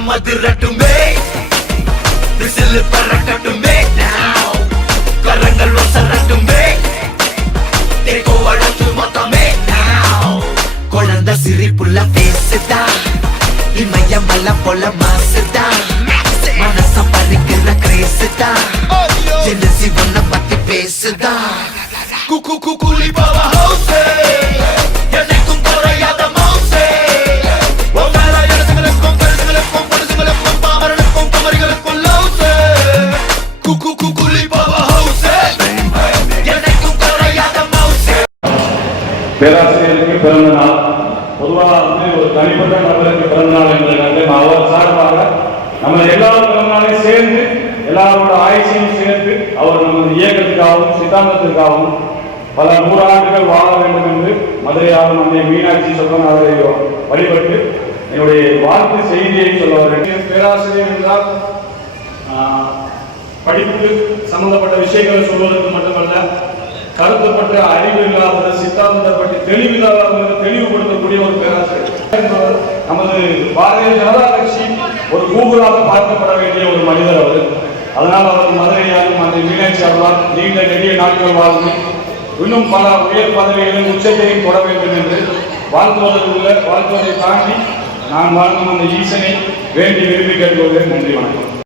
கூட்டம் அதிரட்டுமே விசில் பறக்கட்டுமே. கரங்கள் வசரட்டுமே தேக்கோ அழைச்சு மொத்தமே. குழந்த குழந்தை சிரிப்புள்ள பேசுதா. இமயமல்ல போல மாசுதா. மனச பறிக்கிற கிரேசுதா. ஜெலசி ஒன்ன பத்தி பேசுதா. குக்கு குக்குலி பவா ஹவுஸே. பேராசிரியருக்கு பிறந்த நாள். பொதுவாக வந்து ஒரு தனிப்பட்ட நபருக்கு பிறந்த நாள் என்பதற்கு அவர் சார்பாக நம்ம எல்லாரும் பிறந்தநாளையும் சேர்ந்து எல்லாரோட ஆயுசையும் சேர்த்து அவர் நமது இயக்கத்துக்காகவும் சித்தாந்தத்திற்காகவும் பல நூறாண்டுகள் வாழ வேண்டும் என்று மதுரையாளர் அன்னை மீனாட்சி சொந்தநாதரை வழிபட்டு என்னுடைய வாழ்த்து செய்தியை சொல்ல பேராசிரியர் என்றால் படிப்பு சம்பந்தப்பட்ட விஷயங்களை சொல்வதற்கு மட்டுமல்ல கருத்தப்பட்ட அறிவு இல்லாத சித்தாந்தத்தை பற்றி தெளிவு இல்லாத தெளிவுபடுத்தக்கூடிய ஒரு பேராசிரியர். நமது பாரதிய ஜனதா கட்சி ஒரு கூகுளாக பார்க்கப்பட வேண்டிய ஒரு மனிதர் அவர். அதனால் அவர் மதுரையாலும் அந்த மீனாட்சி அவர்களால் நீண்ட நெடிய நாட்கள் வாழ்ந்து இன்னும் பல உயர் பதவிகளில் உச்சத்தையும் தொட வேண்டும் என்று வாழ்த்துவதற்குள்ள வாழ்த்துவதை தாண்டி நான் வாழும் அந்த ஈசனை வேண்டி விரும்பி கேட்டுக்கொள்கிறேன் நன்றி வணக்கம்.